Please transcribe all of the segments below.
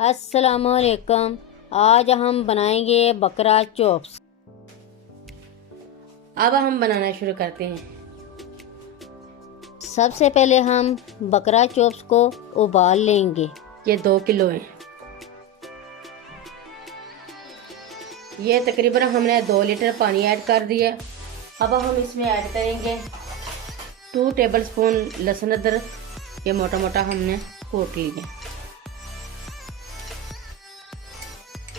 अस्सलामुअलैकुम। आज हम बनाएंगे बकरा चॉप्स। अब हम बनाना शुरू करते हैं। सबसे पहले हम बकरा चॉप्स को उबाल लेंगे। ये 2 किलो है। ये तकरीबन हमने 2 लीटर पानी ऐड कर दिया। अब हम इसमें ऐड करेंगे 2 टेबलस्पून लहसुन अदरक। ये मोटा मोटा हमने कूट लिया।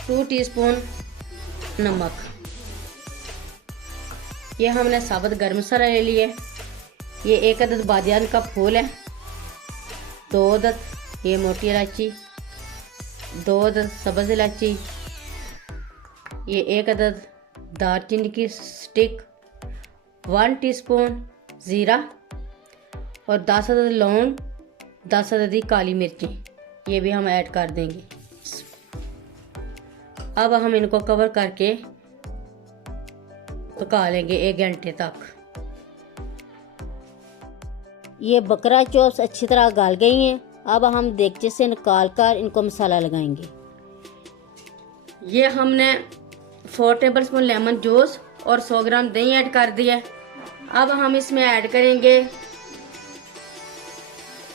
2 टीस्पून नमक। ये हमने साबुत गर्म मसाला ले लिया। ये 1 अदद बादियान का फूल है, 2 अदद ये मोटी इलायची, 2 अदद सब्ज़ इलायची, ये 1 अदद दालचीनी की स्टिक, 1 टीस्पून ज़ीरा और 10 अदद लौंग, 10 अदद काली मिर्ची, ये भी हम ऐड कर देंगे। अब हम इनको कवर करके पका लेंगे 1 घंटे तक। ये बकरा चॉप्स अच्छी तरह गल गई हैं। अब हम देगचे से निकाल कर इनको मसाला लगाएंगे। ये हमने 4 टेबलस्पून लेमन जूस और 100 ग्राम दही ऐड कर दिया। अब हम इसमें ऐड करेंगे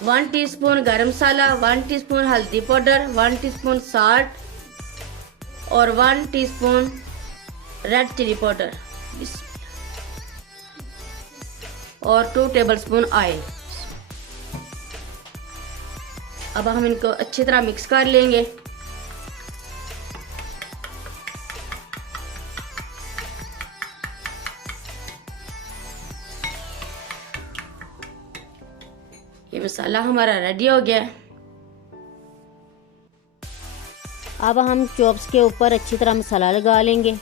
1 टीस्पून गरम मसाला, 1 टीस्पून हल्दी पाउडर, 1 टीस्पून साल्ट और 1 टीस्पून रेड चिली पाउडर और 2 टेबलस्पून ऑयल। अब हम इनको अच्छी तरह मिक्स कर लेंगे। ये मसाला हमारा रेडी हो गया। अब हम चॉप्स के ऊपर अच्छी तरह मसाला लगा लेंगे।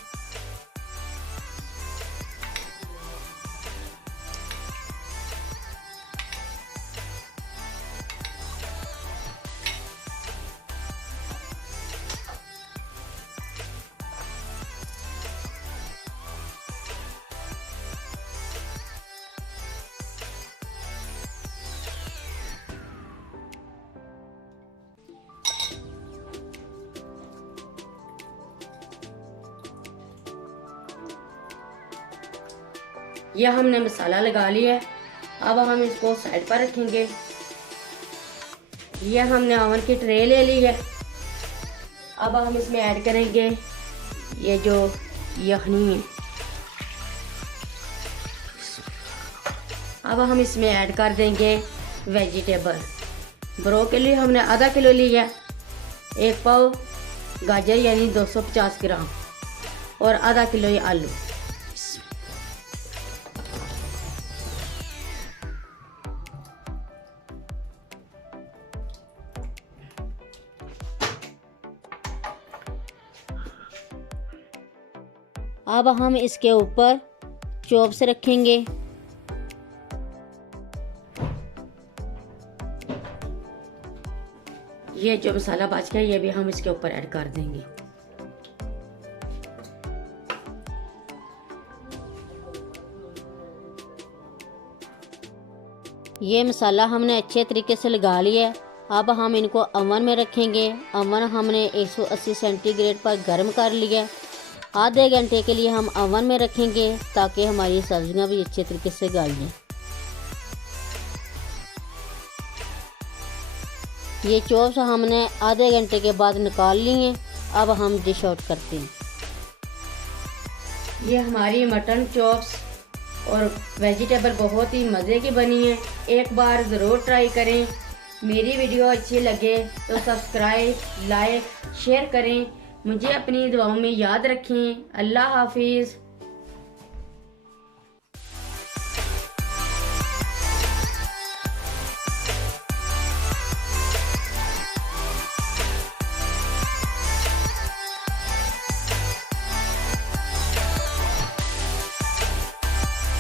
यह हमने मसाला लगा लिया है। अब हम इसको साइड पर रखेंगे। यह हमने ओवन की ट्रे ले ली है। अब हम इसमें ऐड करेंगे ये जो यखनी है। अब हम इसमें ऐड कर देंगे वेजिटेबल। ब्रोकली हमने आधा किलो लिया, 1 पाव गाजर यानी 250 ग्राम और आधा किलो ये आलू। अब हम इसके ऊपर चॉप्स रखेंगे। ये जो मसाला बच गया ये भी हम इसके ऊपर ऐड कर देंगे। ये मसाला हमने अच्छे तरीके से लगा लिया है। अब हम इनको ओवन में रखेंगे। ओवन हमने 180 सेंटीग्रेड पर गर्म कर लिया। आधे घंटे के लिए हम ओवन में रखेंगे ताकि हमारी सब्जियां भी अच्छे तरीके से गल जाएं। ये चॉप्स हमने आधे घंटे के बाद निकाल लिए। अब हम डिश आउट करते हैं। ये हमारी मटन चॉप्स और वेजिटेबल बहुत ही मज़े की बनी है। एक बार ज़रूर ट्राई करें। मेरी वीडियो अच्छी लगे तो सब्सक्राइब, लाइक, शेयर करें। मुझे अपनी दुआओं में याद रखें। अल्लाह हाफिज़।